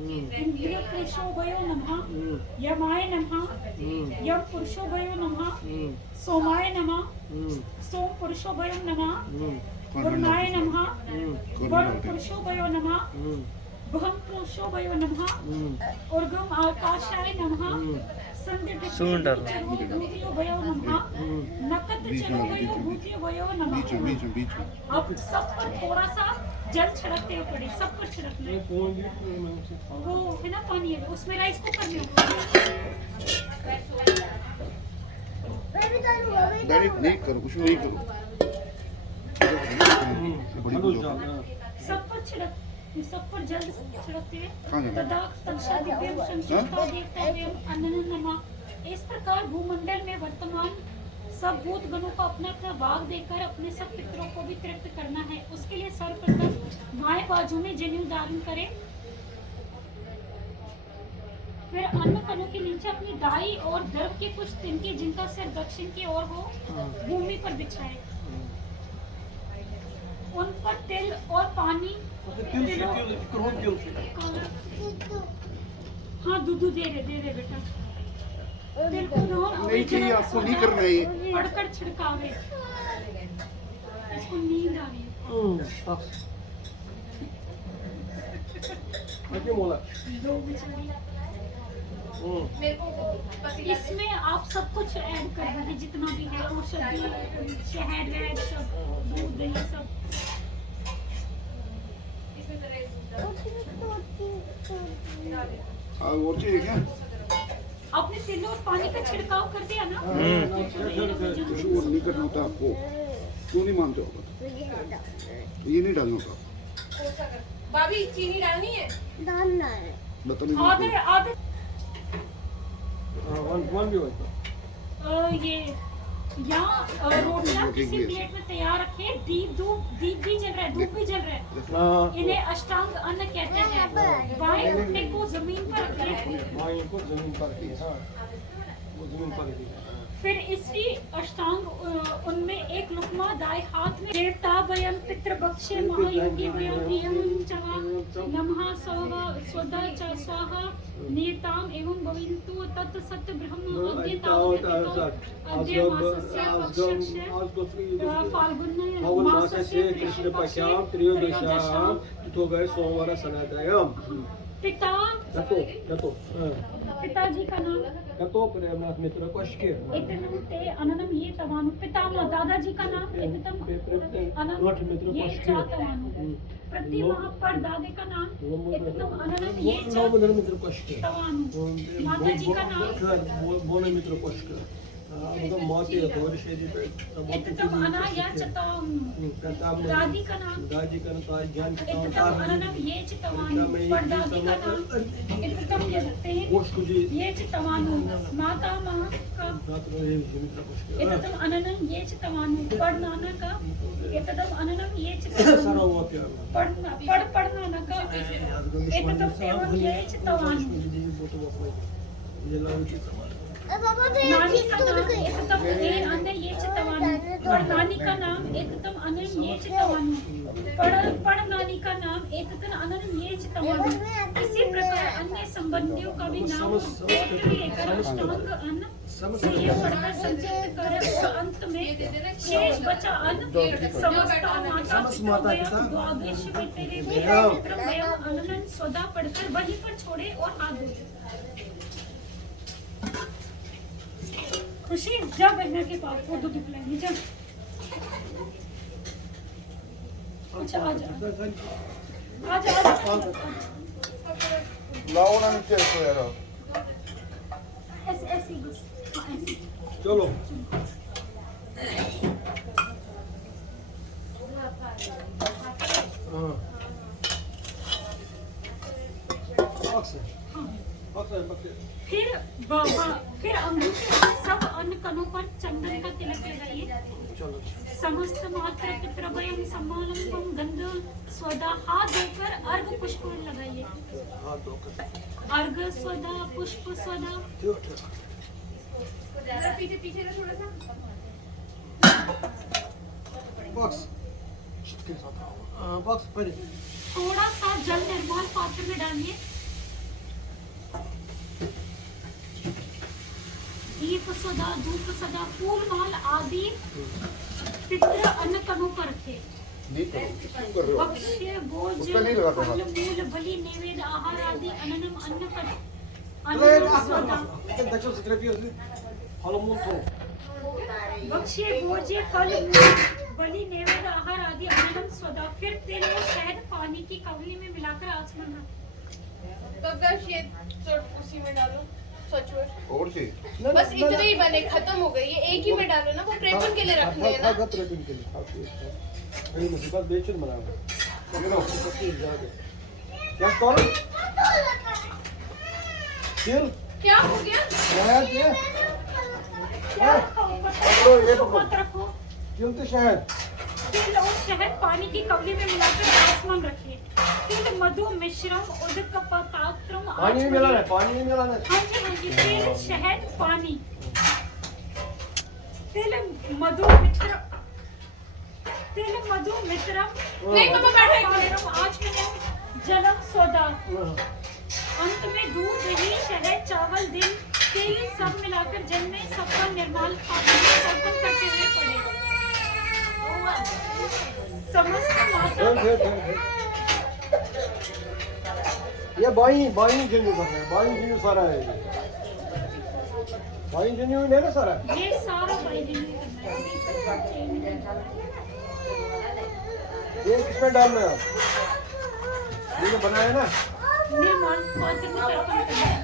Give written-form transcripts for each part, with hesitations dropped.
इंद्रिय पुरुषोभयो नमः, यमाय नमः, यम पुरुषोभयो नमः, सोमाय नमः, सोम पुरुषोभयो नमः, वरुणाय नमः, वरुण पुरुषोभयो नमः, भम पुरुषोभयो नमः, ऊर्ध्वम आकाशाय नमः, भूतियोभयो नमः, नक्षत्रभयो भूतियोभयो नमः। अब सब पर थोड़ा सा जल छिड़कते हुए पड़े, सब पर छिड़कना है। वो है ना पानी है, उसमें राइस कुकर में नहीं करो, कुछ नहीं करो। सब पर छिड़क, सब पर जल छिड़कते हुए इस प्रकार भूमंडल में वर्तमान सब भूत गणों को अपना अपना भाग देकर अपने सब पितरों को भी तृप्त करना है। उसके लिए सर्वप्रथम बाएं बाजू में जनेऊ धारण करें, फिर अन्न कणों के नीचे अपनी दाई और द्रव के कुछ तिनके जिनका सिर दक्षिण की ओर हो भूमि पर बिछाए, उन पर तिल और पानी हाँ दूध दे रहे बेटा। तिल को नहीं चाहिए आपको, नहीं करना है। पढ़कर छिड़कावे, इसको नींद आ रही है। दो बिछड़ी। इसमें आप सब कुछ ऐड कर दीजिए, जितना भी है औषधि, शहद वहद सब, दूध दही सब। और चाहिए क्या? आपने तिल और पानी का छिड़काव कर दिया ना? कुछ और नहीं करना होता आपको, क्यों नहीं मानते हो? ये नहीं डालना होता। भाभी चीनी डालनी है? डालना है। आधे आधे ये या रोटियां किसी प्लेट में तैयार रखे। दीप भी जल रहा है, धूप भी जल रहा है। इन्हें अष्टांग अन्न कहते हैं। बाएं घुटने को जमीन पर रखें, फिर इसी अष्टांग उनमें एक लुकमा दाएं हाथ में देवता वयम पितृभक्षे महायोगी वयम प्रियम चवा नमः स्वदा च स्वाहा नियताम एवं भविन्तु तत् सत्य ब्रह्म अद्य मासस्य पक्षस्य फाल्गुन मासस्य कृष्ण पक्षाम त्रयोदशाम तथोगय सोमवार सनातयम। पिता पिताजी का नाम कतो प्रेमनाथ मित्र कोशके इतनम ते अननम ये तवानु। पितामह दादाजी का नाम इततम अननम ये चातवानु। प्रति महापर दादे का नाम इततम अननम ये मित्र कोशके तवानु। माताजी का नाम बोले मित्र कोशके मतलब माते और शेरी पे इततम अना या चतावानु। दादी का नाम ज्ञान इततम अननम ये चितवानु। परदादी का नाम इततम यजते ये चितवानु। माता माँ का इततम अननम ये चितवानु। पढ़ नाना का इततम अननम ये चितवानु। पढ़ नाना का इततम एवं ये चितवानु। नानी का नाम एकदम ए अन्य ये चितवानु। पढ़ नानी का नाम एकदम अन्य ये चितवानु। पढ़ नानी का नाम एकदम अन्य ये चितवानु। इसी प्रकार अन्य संबंधियों का भी नाम लेकर अष्टांग अन्न से ये पढ़कर संचित कर और अंत में शेष बचा अन्न समस्त माता पिता द्वादश में तेरे मित्र वयम अननन स्वदा पढ़कर वहीं पर छोड़े और हाथ धोए। खुशी जा बहना के पास वो दूध पिलाएंगे। जा अच्छा आजा आजा लाओ ना नीचे इसको यार। ऐसे ऐसे बस ऐसे चलो फिर अंगूठे सब अन्न कणों पर चंदन का तिलक लगाइए। समस्त मात्र पितृभयं सम्मानम गंध स्वदा हाथ धोकर अर्घ पुष्प लगाइए। अर्घ स्वदा पुष्प स्वदा। पीछे पीछे ना थोड़ा सा बॉक्स बॉक्स पर थोड़ा सा जल निर्मल पात्र में डालिए। दीप सदा धूप सदा फूल माल आदि पितृ अन्न कणों पर रखे। नहीं करो, क्यों कर रहे हो? भक्ष्य भोज उसका नहीं लगाता फल हाथ। मूल बलि नैवेद्य आहार आदि अन्नम अन्न कर Três, अन्न सदा daqueles fotografias ali. Fala um montão. भक्ष्य भोज फल मूल बलि नैवेद्य आहार आदि अन्नम सदा फिर तेल में शहद पानी की कवली में मिलाकर आचमन रख। तो अगर ये चोट उसी में डालो सचमुच और से बस इतने ही बने खत्म हो गए ये एक ही में डालो ना वो प्रेपन के लिए रखने हैं ना ट्रेपिंग के लिए अरे मुझे बात बेचन बना है ये लो सबसे ज्यादा क्या करो फिर क्या हो गया शायद ये क्या पकड़ो, ये पकड़ो। मत रखो। क्यों तो शायद तिल और शहद पानी की कवली में मिलाकर आसमान रखिए। तिल मधु मिश्रम उदक पात्रम पानी में मिलाना है पानी में मिलाना है हाँ जी तिल शहद पानी तिल मधु मिश्रम नहीं मम्मा बैठो एक मिनट आचमन जलम सोदा अंत में दूध दही शहद चावल दिल तेल सब मिलाकर जल में सबका निर्माल पात्र में अर्पण करते हुए पड़े। समस्त माता ये बाई जन्यू कर रहे हैं बाई जन्यू सारा है बाई जन्यू नहीं ना सारा ये सारा बाइबिल में करना है। ये किसमें डालना है ये जो बनाया ना निर्माण पात्र में अर्पण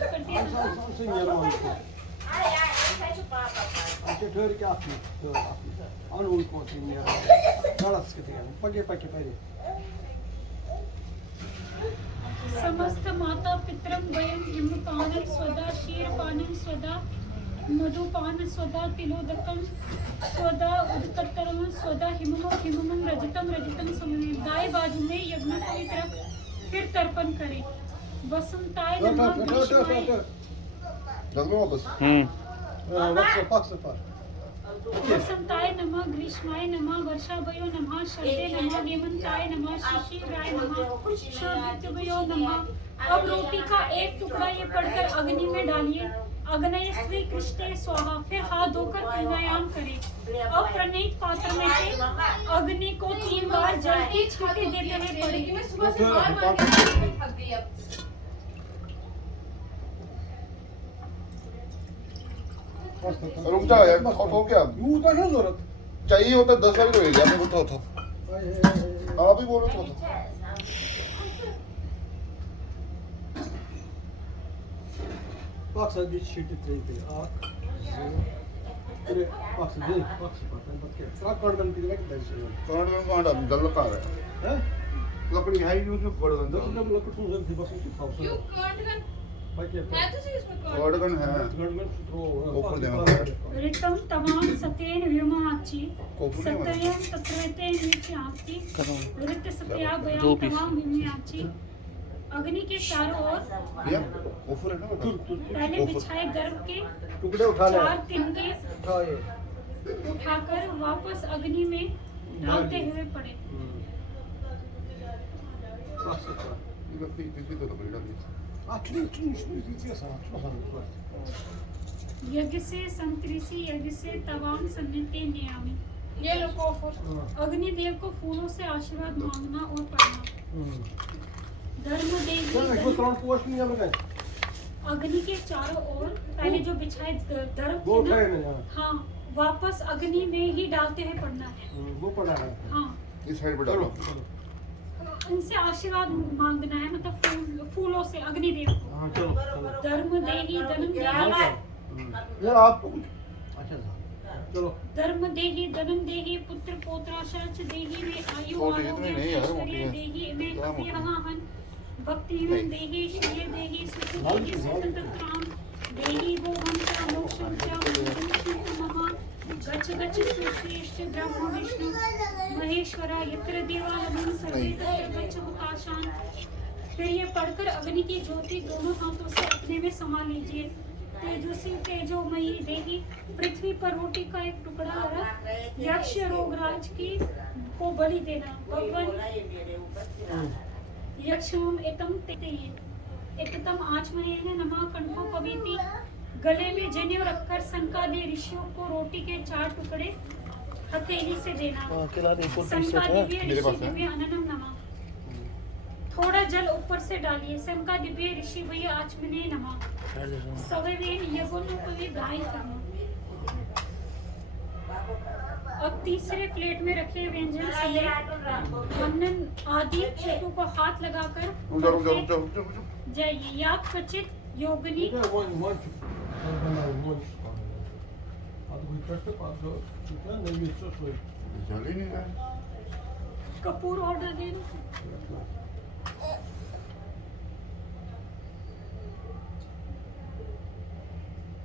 कर दिया उसी निर्माण को अच्छा ठहर के आपकी अनुकूल कौन सी निर्माण गलत के थे पके पहले समस्त माता पितरम वयम हिमपानम स्वदा क्षीरपानम स्वदा मधुपान स्वदा तिलोदकम स्वदा उदकतरम स्वदा हिमम रजतम सममे दाएं बाजू में यज्ञ की तरफ फिर तर्पण करें। वसंताय नमः ग्रीष्माय जल्दी वापस वसंताय नमः ग्रीष्माय नमः वर्षाभयो नमः शरदे नमः हेमंताय नमः शिशिराय नमः शरदभयो नमः। अब रोटी का एक टुकड़ा ये पढ़कर अग्नि में डालिए। अग्नय स्त्री कृष्टे स्वाहा फिर हाथ धोकर प्राणायाम करें। अब प्रणीत पात्र में से अग्नि को 3 बार जल की छींटे देते हुए पढ़ें। मैं सुबह से मार के थक गई अब रुक जाओ यार हो गया यू का क्या जरूरत चाहिए होता 10 बार तो एरिया में होता था आप ही बोल रहे थे Baksa bir şirket treydi. Ak. Öyle baksa değil. Baksa bakın bakın. Sıra kordon bir dakika dersin. कौन में कौन डाल दल का है He? लकड़ी है यूज में पड़ गंदा Dört tane lakır tuzun bir bakın ki क्यों kalsın. कर्ड Bak ya. है तो सही इसमें कर्ड कॉर्डगन है Gördün tutro. ऊपर देना ऋतम तमाम सतेन व्योमाची कोपुर में सत्ययम तत्रतेन विचाति ऋत सत्या बयान तमाम व्योमाची। अग्नि के चारों ओर भैया ऊपर है ना पहले बिछाए गर्भ के टुकड़े उठा ले. 4 तिनके उठा ये. उठाकर वापस अग्नि में डालते हुए पड़े। Baksa. ये किसी तो लकड़ी डाली Açın şunu sana. यज्ञ से संतृषि यज्ञ से तवाम सन्नते नियामी। ये लो कॉफर अग्निदेव को फूलों से आशीर्वाद मांगना और पढ़ना। धर्म Sen देवी bu tron kuvaşını yapın. अग्नि के चारों ओर पहले जो बिछाए धर्म वो थे उठाए ना, ना. हाँ वापस अग्नि में ही डालते हुए पड़ना है। Bu pड़ा है. हाँ इस साइड पे डालो उनसे आशीर्वाद मांगना है मतलब फूलों से अग्निदेव को। हाँ चलो. धर्म देही धर्म देही यार आप अच्छा चलो. धर्म देही धर्म देही पुत्र पौत्राशच देही में आयु छोटी इतनी आरोग्य नहीं यार, ऐश्वर्य मोटी है। देही में क्या मोटी? अभिहन भक्ति में देही श्रेय देही सुख देही स्वतंत्र काम देही भोगम च मोक्षम च महा गच्छ गच्छ सुश्रेष्ठ ब्रह्म विष्णु महेश्वरा यत्र देवालयं सर्वे तत्र गच्छ हुताशान। फिर ये पढ़कर अग्नि की ज्योति दोनों हाथों से अपने में समा लीजिए। तेजस्वी तेजोमयी देही पृथ्वी पर रोटी का एक टुकड़ा रख यक्ष रोगराज की को बलि देना। भगवान यक्षम एतम तेये एततम आचमनेन नमः कंठो पविति गले में जनेऊ रखकर संकादी ऋषियों को रोटी के 4 टुकड़े हथेली से देना। संकादी दिव्य अननम नमः। थोड़ा जल ऊपर से डालिए। संका दिव्य ऋषि भैया आचमने नमः। सवेवेन यगुणोपवे गाय कर्म। अब तीसरे प्लेट में रखे व्यंजन समेत अन्न आदि चीजों को हाथ लगाकर जाइए। या क्वचित योगिनी कपूर ऑर्डर देना।